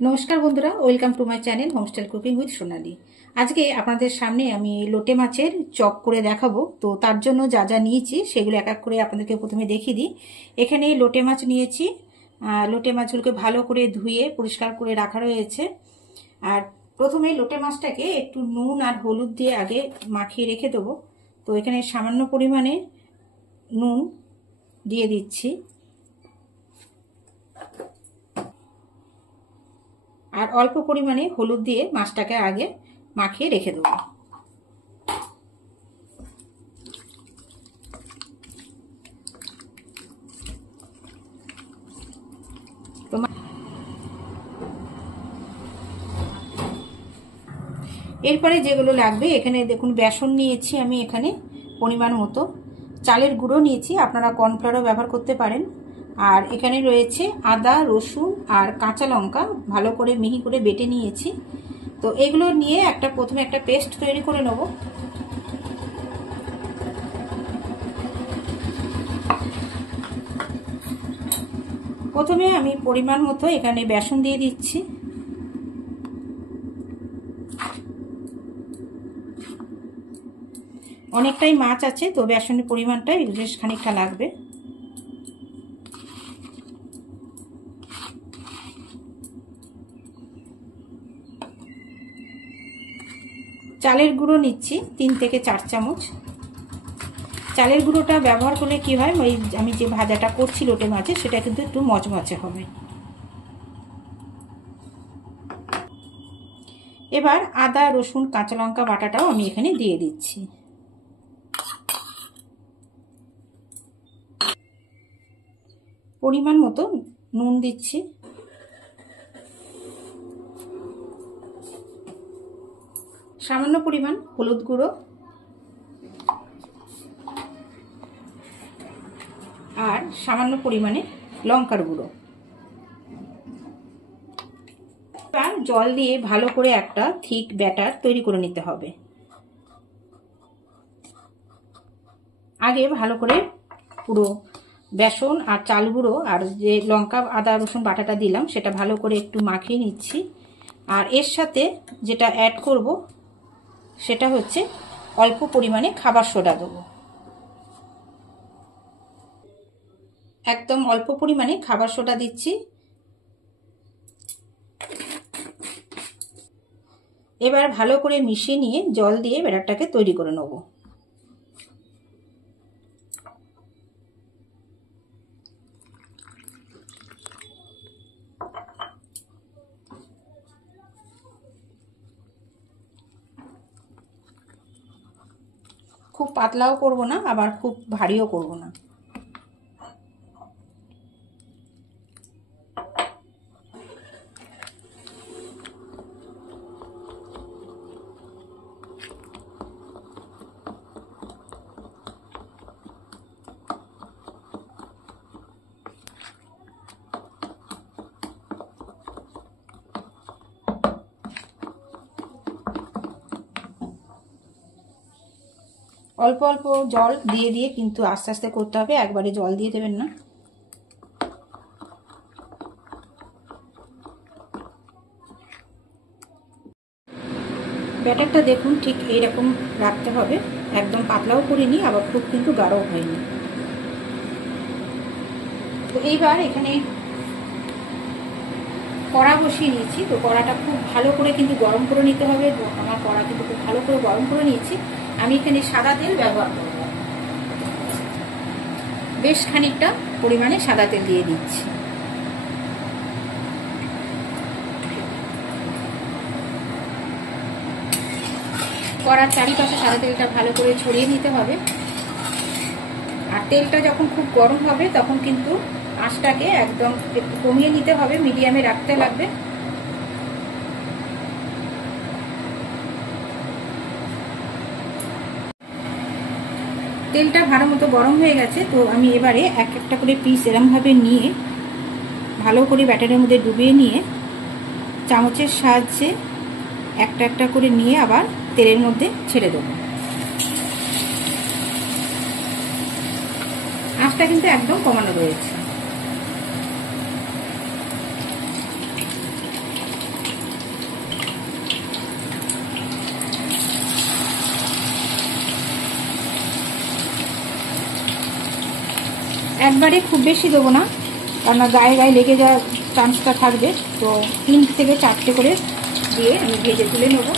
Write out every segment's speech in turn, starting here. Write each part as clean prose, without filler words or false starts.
নমস্কার বন্ধুরা, welcome to my channel homestyle cooking with Sonali. আজকে আপনাদের সামনে আমি লোটে মাছের চপ করে দেখাবো। তো তার জন্য যা যা নিয়েছি সেগুলো এক এক করে আপনাদেরকে প্রথমে দেখিয়ে দিই। এখানে লোটে মাছ নিয়েছি। লোটে মাছগুলোকে ভালো করে ধুয়ে পরিষ্কার করে রাখা রয়েছে। আর প্রথমে লোটে মাছটাকে একটু নুন আর হলুদ দিয়ে আগে মাখিয়ে রেখে দেবো। তো এখানে সামান্য পরিমাণে নুন দিয়ে দিচ্ছি, আর অল্প পরিমাণে হলুদ দিয়ে মাছটাকে আগে মাখিয়ে রেখে দেবো। এরপরে যেগুলো লাগবে, এখানে দেখুন বেসন নিয়েছি আমি, এখানে পরিমাণ মতো চালের গুঁড়ো নিয়েছি, আপনারা কর্নফ্লাওয়ারও ব্যবহার করতে পারেন। আর এখানে রয়েছে আদা, রসুন আর কাঁচা লঙ্কা ভালো করে মিহি করে বেটে নিয়েছি। তো এগুলো নিয়ে প্রথমে একটা পেস্ট তৈরি করে নেব। প্রথমে আমি পরিমাণ মতো এখানে বেসন দিয়ে দিচ্ছি। অনেকটাই মাছ আছে, তো বেসনের পরিমাণটা বেশ খানিকটা লাগবে। চালের গুঁড়ো নিচ্ছি 3 থেকে 4 চামচ। চালের গুঁড়োটা ব্যবহার করলে কি হয়, ওই আমি যে ভাজাটা করছি লোটে মাছে, সেটা কিন্তু একটু মচমচে হবে। এবার আদা, রসুন, কাঁচা লঙ্কা বাটাটাও আমি এখানে দিয়ে দিচ্ছি। পরিমাণ মতো নুন দিচ্ছি। সামান্য পরিমাণ হলুদ গুঁড়ো আর সামান্য পরিমাণে লঙ্কার গুঁড়ো। এবার জল দিয়ে ভালো করে একটা থিক ব্যাটার তৈরি করে নিতে হবে। আগে ভালো করে পুরো বেসন আর চাল গুঁড়ো আর যে লঙ্কা, আদা, রসুন বাটাটা দিলাম সেটা ভালো করে একটু মাখিয়ে নিচ্ছি। আর এর সাথে যেটা অ্যাড করব সেটা হচ্ছে অল্প পরিমাণে খাবার সোডা দেবো। একদম অল্প পরিমাণে খাবার সোডা দিচ্ছি। এবার ভালো করে মিশিয়ে নিয়ে জল দিয়ে ব্যাটারটাকে তৈরি করে নেব। খুব পাতলাও করব না, আবার খুব ভারীও করব না। অল্প অল্প জল দিয়ে দিয়ে কিন্তু আস্তে আস্তে করতে হবে, একবারে জল দিয়ে দেবেন না। ব্যাটারটা দেখুন ঠিক এইরকম রাখতে হবে, একদম পাতলাও করিনি, আবার খুব কিন্তু গাঢ়ও হয়নি। তো এইবার এখানে কড়া বসিয়ে নিয়েছি। তো কড়াটা খুব ভালো করে কিন্তু গরম করে নিতে হবে। আমার কড়া কিন্তু খুব ভালো করে গরম করে নিয়েছি। আমি এখানে সাদা তেল ব্যবহার করব, বেশ খানিকটা পরিমাণে সাদা তেল দিয়ে দিচ্ছি। কড়ার চারিপাশে সাদা তেলটা ভালো করে ছড়িয়ে নিতে হবে। আর তেলটা যখন খুব গরম হবে তখন কিন্তু আঁচটাকে একদম একটু কমিয়ে নিতে হবে, মিডিয়ামে রাখতে লাগবে। তেলটা ভালো মতো গরম হয়ে গেছে। তো আমি এবারে এক একটা করে পিস এরমভাবে নিয়ে ভালো করে ব্যাটারের মধ্যে ডুবিয়ে নিয়ে চামচের সাহায্যে একটা একটা করে নিয়ে আবার তেলের মধ্যে ছেড়ে দেবো। আঁচটা কিন্তু একদম কমানো রয়েছে। একবারে খুব বেশি দেবো না, কারণ গায়ে গায়ে লেগে যাওয়ার চান্সটা থাকবে। তো 3 থেকে 4টে করে দিয়ে আমি ভেজে তুলে নেব।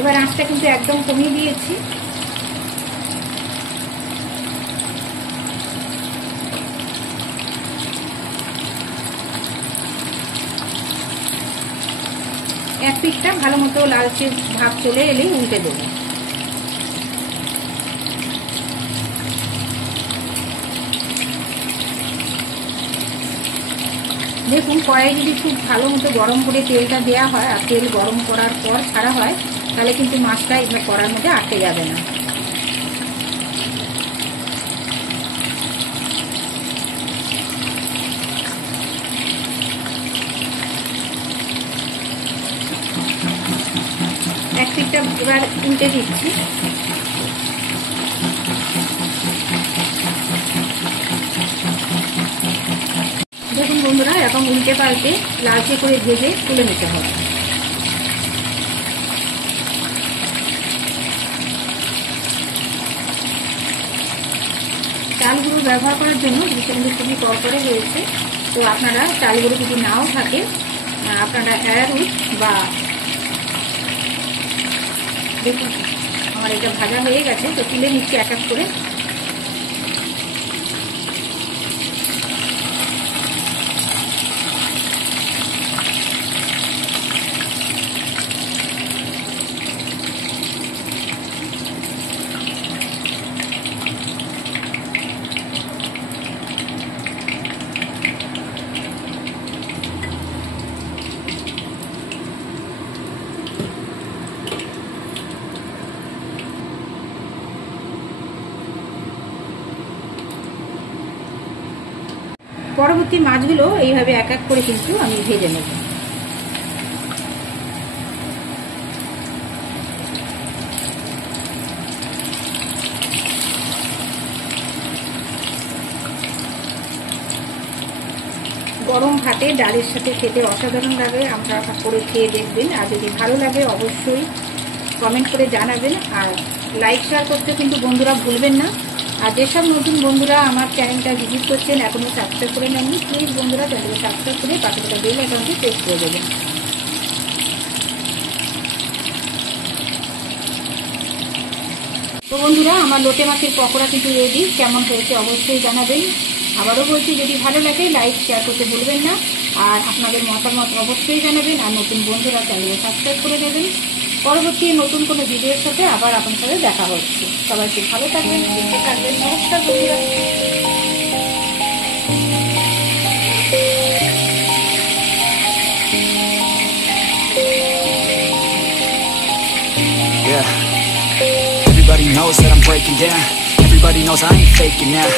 এবার আঁচটা কিন্তু একদম কমিয়ে দিয়েছি। এক পিঠটা ভালো মতো লালচে ভাব চলে এলেই উল্টে দেবো। দেখুন, কড়াই যদি খুব ভালো মতো গরম করে তেলটা দেওয়া হয় আর তেল গরম করার পর ছাড়া হয়, তাহলে কিন্তু মাছটা এগুলো কড়ার মধ্যে আটকে যাবে না। এক পিঠটা এবার উল্টে দিচ্ছি। দেখুন বন্ধুরা, এরকম উল্টে পাল্টে লালচে করে ভেজে তুলে নিতে হবে। চাল গুঁড়ো ব্যবহার করার জন্য জিনিসটা কিন্তু খুবই করকরে হয়েছে। তো আপনারা চাল গুঁড়ো যদি নাও থাকে, আপনারা অ্যারারুট বা, দেখুন আমার এটা ভাজা হয়ে গেছে, তো তুলে নিচ্ছি এক এক করে। পরবর্তী মাছগুলো এইভাবে এক এক করে কিন্তু আমি ভেজে নেব। গরম ভাতে ডালের সাথে খেতে অসাধারণ লাগে। আপনারা করে খেয়ে দেখবেন, আর যদি ভালো লাগে অবশ্যই কমেন্ট করে জানাবেন, আর লাইক শেয়ার করতে কিন্তু বন্ধুরা ভুলবেন না। আর যেসব নতুন বন্ধুরা আমার চ্যানেলটা ভিজিট করছেন, এখনো সাবস্ক্রাইব করে নেননি, প্লিজ বন্ধুরা চ্যানেলকে সাবস্ক্রাইব করে পাশে থাকা বেল আইকনটি প্রেস করে দেবেন। তো বন্ধুরা, আমার লোটে মাছের পকোড়া কিন্তু রেডি। কেমন হয়েছে অবশ্যই জানাবেন। আবারও বলছি, যদি ভালো লাগে লাইক শেয়ার করতে ভুলবেন না, আর আপনাদের মতামত অবশ্যই জানাবেন। আর নতুন বন্ধুরা চ্যানেলকে সাবস্ক্রাইব করে দেবেন। পরবর্তী নতুন কোনো ভিডিওর সাথে আবার আপনার সাথে দেখা হচ্ছে। সবাই খুব ভালো থাকবেন, সুস্থ থাকবেন। নমস্কার বন্ধুরা। Everybody knows that I'm breaking down. Everybody knows I ain't faking now.